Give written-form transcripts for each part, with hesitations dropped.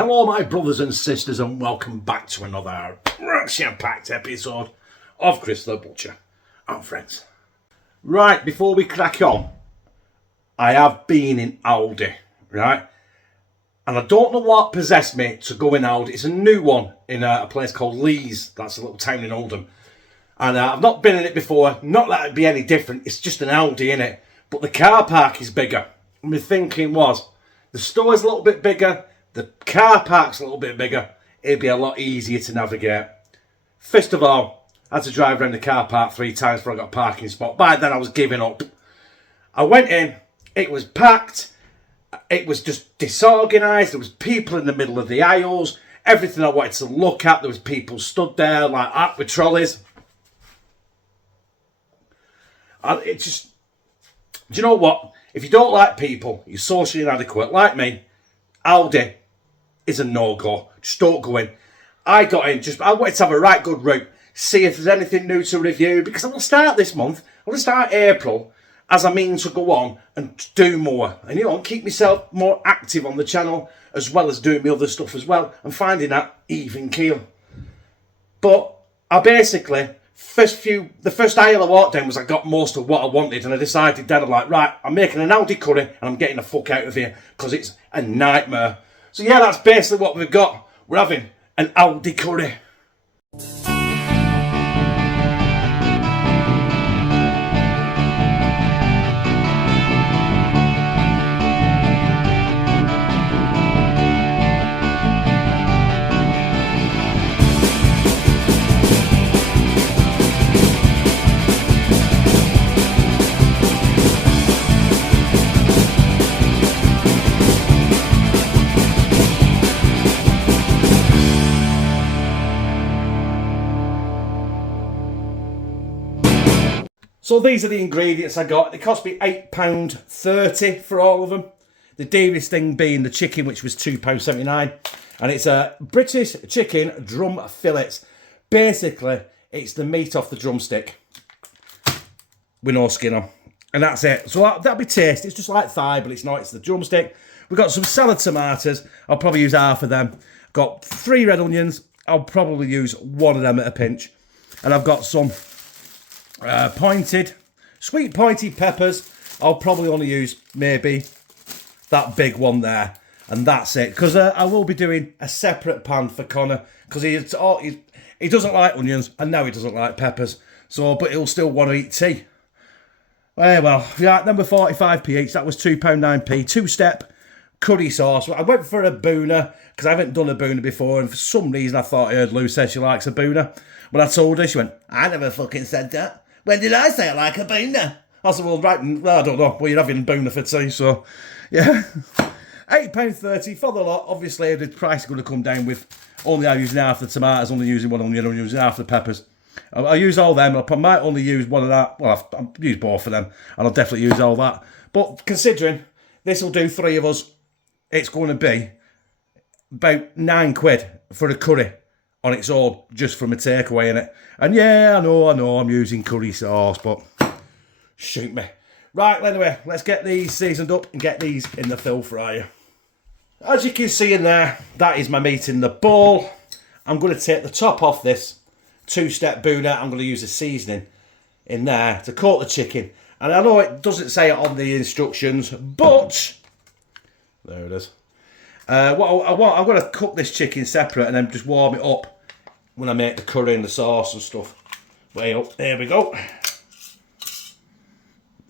Hello my brothers and sisters and welcome back to another action-packed episode of Chris the Butcher and Friends. Right, before we crack on, I have been in Aldi, right? And I don't know what possessed me to go in Aldi. It's a new one in a place called Lees. That's a little town in Oldham. And I've not been in it before. Not that it'd be any different. It's just an Aldi in it. But the car park is bigger. And my thinking was, the store's a little bit bigger. The car park's a little bit bigger. It'd be a lot easier to navigate. First of all, I had to drive around the car park 3 times before I got a parking spot. By then I was giving up. I went in. It was packed. It was just disorganised. There was people in the middle of the aisles. Everything I wanted to look at, there was people stood there like that with trolleys. And it just... Do you know what? If you don't like people, you're socially inadequate, like me, Aldi is a no-go. Just don't go in. I got in, I wanted to have a right good route, see if there's anything new to review, because I'm going to start this month, I'm going to start April, as I mean to go on and do more. And, you know, keep myself more active on the channel, as well as doing my other stuff as well, and finding that even keel. But I basically... The first aisle I walked down was I got most of what I wanted, and I decided then, I'm like, right, I'm making an Aldi curry and I'm getting the fuck out of here because it's a nightmare. So yeah, that's basically what we've got. We're having an Aldi curry. So these are the ingredients I got. They cost me £8.30 for all of them. The dearest thing being the chicken, which was £2.79. And it's a British chicken drum fillets. Basically, it's the meat off the drumstick with no skin on. And that's it. So that'll be tasty. It's just like thigh, but it's not. It's the drumstick. We've got some salad tomatoes. I'll probably use half of them. Got 3 red onions. I'll probably use 1 of them at a pinch. And I've got some... sweet pointed peppers. I'll probably only use maybe that big one there, and that's it. Because I will be doing a separate pan for Connor because he doesn't like onions and now he doesn't like peppers. So, but he'll still want to eat tea. Well, yeah, number 45p each. That was £2.9p. 2-step curry sauce. I went for a Bhuna because I haven't done a Bhuna before, and for some reason I thought I heard Lou say she likes a Bhuna. When I told her, she went, "I never fucking said that. When did I say I like a Bhuna?" I said, well, right, I don't know. Well, you're having Bhuna for tea, so, yeah. £8.30 for the lot. Obviously, the price is going to come down with only I'm using half the tomatoes, only using 1 onion, I'm using half the peppers. I'll use all them. I might only use 1 of that. Well, I'll use both of them, and I'll definitely use all that. But considering this will do 3 of us, it's going to be about £9 for a curry on its own, just from a takeaway in it. And yeah, I know, I'm using curry sauce, but shoot me. Right, anyway, let's get these seasoned up and get these in the fill fryer. As you can see in there, that is my meat in the bowl. I'm going to take the top off this 2-step Bhuna. I'm going to use a seasoning in there to coat the chicken. And I know it doesn't say it on the instructions, but there it is. I'm going to cook this chicken separate and then just warm it up when I make the curry and the sauce and stuff. Way up, there we go.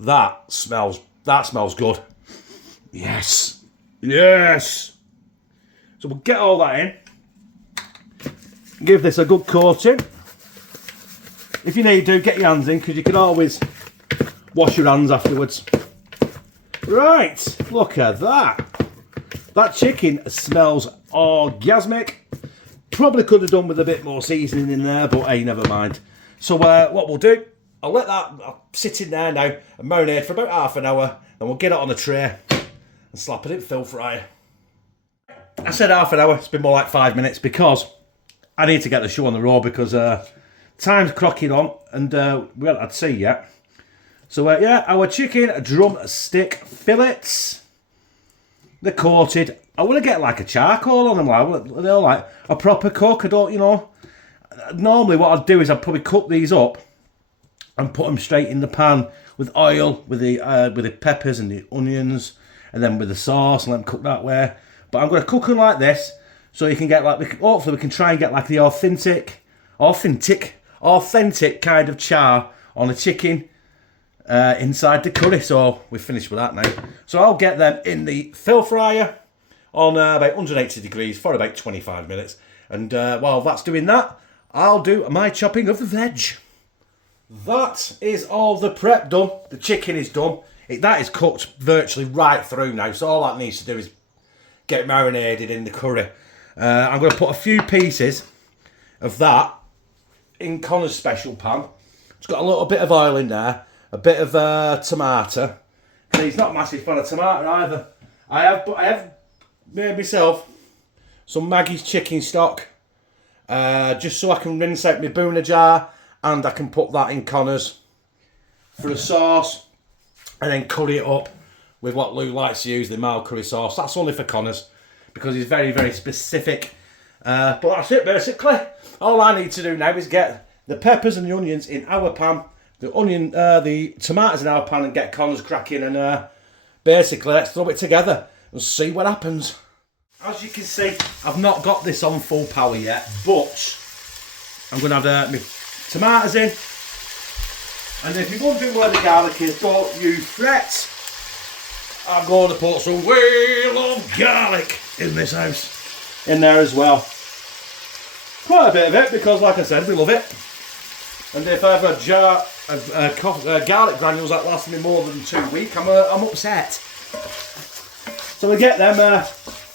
That smells good. Yes. Yes. So we'll get all that in. Give this a good coating. If you need to, get your hands in, because you can always wash your hands afterwards. Right, look at that. That chicken smells orgasmic. Probably could have done with a bit more seasoning in there, but hey, never mind. So what we'll do, I'll let that sit in there now and marinate for about half an hour. Then we'll get it on a tray and slap it in fill fryer. I said half an hour, it's been more like 5 minutes because I need to get the show on the road because time's crocking on and we haven't had tea yet. So yeah, our chicken drumstick fillets. they're coated. I want to get like a charcoal on them, like, you know, like a proper cook. I don't, you know. Normally what I'd do is I'd probably cook these up and put them straight in the pan with oil, with the peppers and the onions, and then with the sauce, and let them cook that way. But I'm going to cook them like this, so you can get like, hopefully we can try and get like the authentic kind of char on the chicken inside the curry. So we're finished with that now. So I'll get them in the fill fryer on about 180 degrees for about 25 minutes. And while that's doing that, I'll do my chopping of the veg. That is all the prep done. The chicken is done. That is cooked virtually right through now. So all that needs to do is get marinated in the curry. I'm going to put a few pieces of that in Connor's special pan. It's got a little bit of oil in there, a bit of tomato. He's not a massive fan of tomato either. I have made myself some Maggie's chicken stock, just so I can rinse out my Bhuna jar, and I can put that in Connor's for a sauce, and then curry it up with what Lou likes to use, the mild curry sauce. That's only for Connor's, because he's very, very specific. But that's it, basically. All I need to do now is get the peppers and the onions in our pan, the tomatoes in our pan, and get Connor's cracking, and basically let's throw it together and see what happens. As you can see, I've not got this on full power yet, but I'm going to have my tomatoes in. And if you're wondering where the garlic is, don't you fret. I'm going to put some wheel of garlic in this house, in there as well. Quite a bit of it, because like I said, we love it. And if I have a jar of garlic granules that lasts me more than 2 weeks, I'm upset. So we get them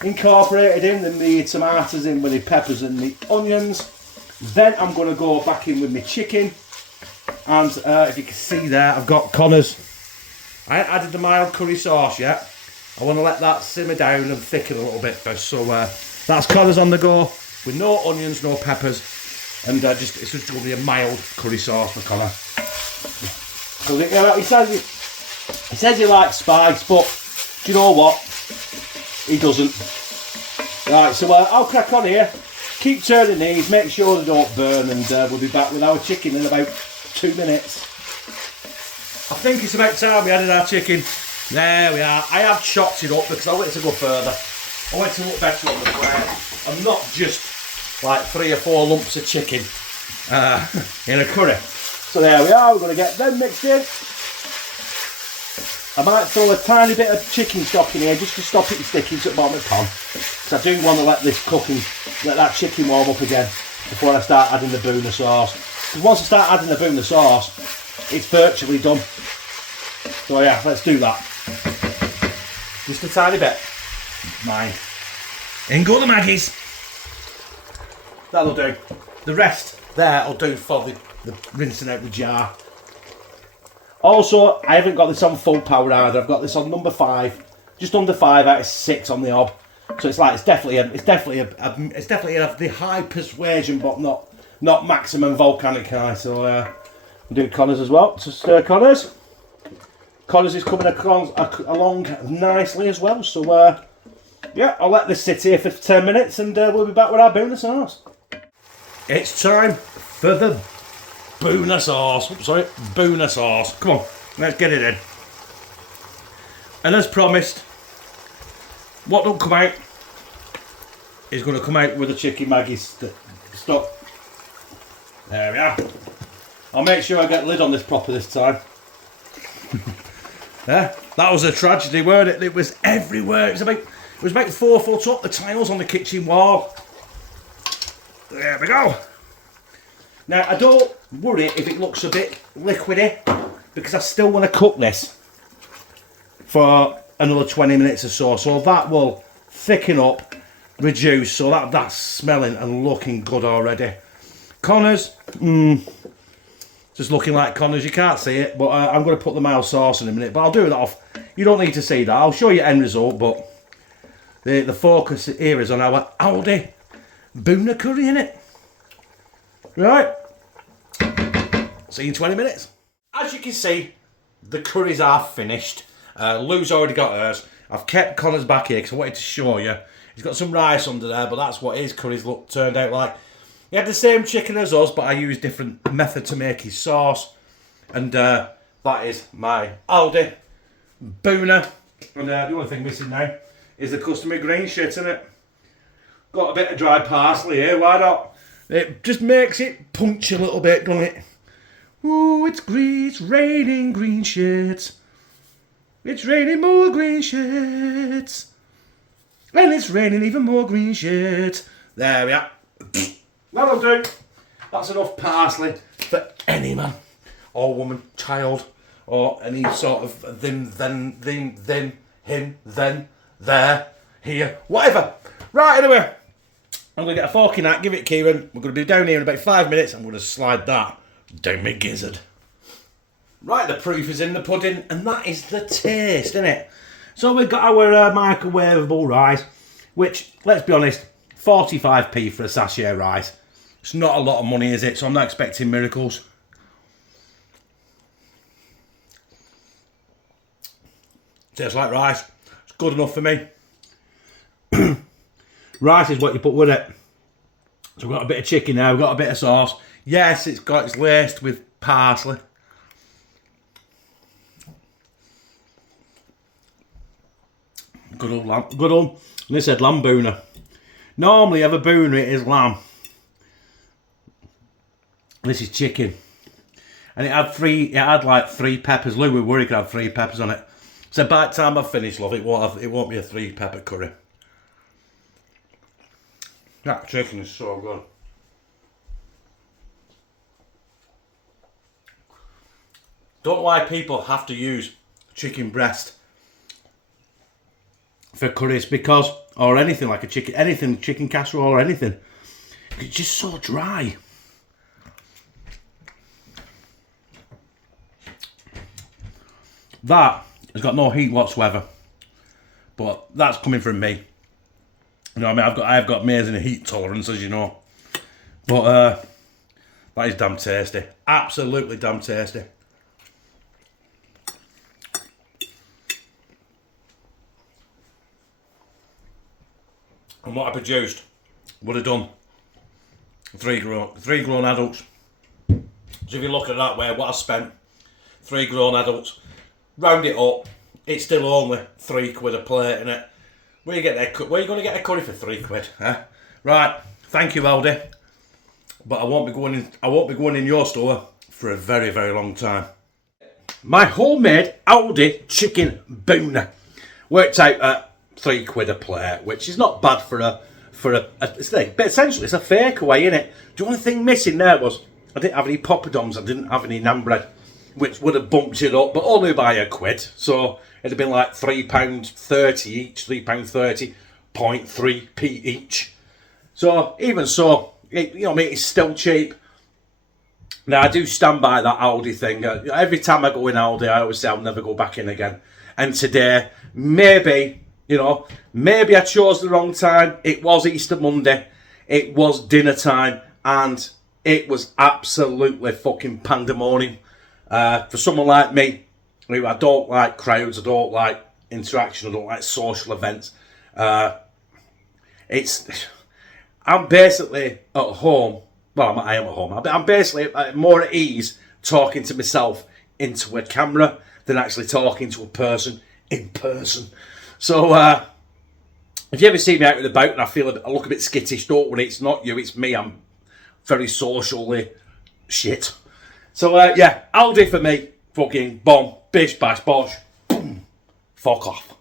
incorporated in the tomatoes, in with the peppers and the onions. Then I'm going to go back in with my chicken. And if you can see there, I've got Connor's. I haven't added the mild curry sauce yet. I want to let that simmer down and thicken a little bit first. So that's Connor's on the go, with no onions, no peppers. And it's just going to be a mild curry sauce for Connor. He says he likes spice, but do you know what? He doesn't. Right, so I'll crack on here. Keep turning these, make sure they don't burn, and we'll be back with our chicken in about 2 minutes. I think it's about time we added our chicken. There we are. I have chopped it up because I want it to go further. I want it to look better on the plate. I'm not just like 3 or 4 lumps of chicken in a curry. So there we are. We're going to get them mixed in. I might throw a tiny bit of chicken stock in here just to stop it sticking to the bottom of the pan. Because I do want to let this cook and let that chicken warm up again before I start adding the Bhuna sauce. Because once I start adding the Bhuna sauce, it's virtually done. So yeah, let's do that. Just a tiny bit. Mine. In go the Maggies. That'll do. The rest there will do for the rinsing out the jar. Also, I haven't got this on full power either. I've got this on number 5, just under 5 out of 6 on the hob. So it's definitely the high persuasion, but not maximum volcanic high. So we'll do Connor's as well. So stir Connor's. Connor's is coming along nicely as well. So yeah, I'll let this sit here for 10 minutes, and we'll be back with our Bhuna sauce. It's time for the Bhuna sauce. Bhuna sauce. Come on, let's get it in. And as promised, what don't come out is going to come out with the chicken Maggie's stock. There we are. I'll make sure I get the lid on this proper this time. Yeah, that was a tragedy, weren't it? It was everywhere. It was about 4 foot up, the tiles on the kitchen wall. There we go. Now, I don't worry if it looks a bit liquidy, because I still want to cook this for another 20 minutes or so. So that will thicken up, reduce, so that's smelling and looking good already. Connor's, just looking like Connor's. You can't see it, but I'm going to put the mild sauce in a minute. But I'll do that off. You don't need to see that. I'll show you end result, but the focus here is on our Aldi Bhuna curry in it. Right. See you in 20 minutes. As you can see, the curries are finished. Lou's already got hers. I've kept Connor's back here because I wanted to show you. He's got some rice under there, but that's what his curries turned out like. He had the same chicken as us, but I used different method to make his sauce. And that is my Aldi Bhuna. And the only thing missing now is the customary green shit, isn't it? Got a bit of dry parsley here, why not? It just makes it punch a little bit, doesn't it? Ooh, it's green, it's raining green shit. It's raining more green shit. And it's raining even more green shit. There we are. That'll do. That's enough parsley for any man or woman, child, or any sort of them, him, then, there, here, whatever. Right, anyway. I'm going to get a forking out, give it Kieran. We're going to be down here in about 5 minutes. I'm going to slide that down my gizzard. Right, the proof is in the pudding, and that is the taste, isn't it? So we've got our microwavable rice, which, let's be honest, 45p for a sachet of rice. It's not a lot of money, is it? So I'm not expecting miracles. Tastes like rice. It's good enough for me. Rice is what you put with it. So we've got a bit of chicken now, we've got a bit of sauce. Yes, it's laced with parsley. Good old lamb. Good old, they said lamb Bhuna. Normally, you have a Bhuna, it is lamb. This is chicken. And it had like 3 peppers. Lou, we were worried it could have 3 peppers on it. So by the time I've finished, love, it won't be a 3 pepper curry. That chicken is so good. Don't know why people have to use chicken breast for curries, because, or anything like a chicken casserole or anything. It's just so dry. That has got no heat whatsoever, but that's coming from me. You know what I mean? I've got amazing heat tolerance, as you know. But that is damn tasty. Absolutely damn tasty. And what I produced would have done 3 grown adults. So if you look at it that way, what I spent, 3 grown adults, round it up, it's still only £3 a plate, innit? Where you going to get a curry for £3, huh? Right, thank you, Aldi. But I won't be going in your store for a very, very long time. My homemade Aldi Chicken Bhuna worked out at £3 a plate, which is not bad for a thing. But essentially, it's a fake away, innit? The only thing missing there was I didn't have any poppadoms, I didn't have any naan bread, which would have bumped it up, but only by £1. So it'd have been like £3.30 each, £3.30, 0.3p each. So even so, you know what I mean, it's still cheap. Now I do stand by that Aldi thing. Every time I go in Aldi, I always say I'll never go back in again. And today, maybe I chose the wrong time. It was Easter Monday. It was dinner time, and it was absolutely fucking pandemonium. For someone like me, I don't like crowds, I don't like interaction, I don't like social events. I'm basically at home. Well, I am at home. I'm basically more at ease talking to myself into a camera than actually talking to a person in person. So, if you ever see me out and about and I look a bit skittish, don't worry, it's not you, it's me. I'm very socially shit. So, yeah, Aldi for me. Fucking bomb, bish, bash, bosh, boom, fuck off.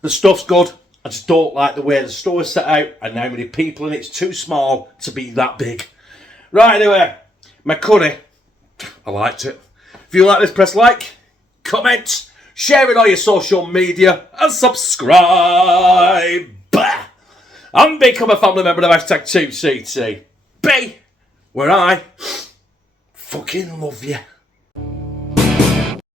The stuff's good. I just don't like the way the store's set out and how many people in it's too small to be that big. Right, anyway, my curry, I liked it. If you like this, press like, comment, share it on your social media, and subscribe. And become a family member of #2CTB, where I fucking love you.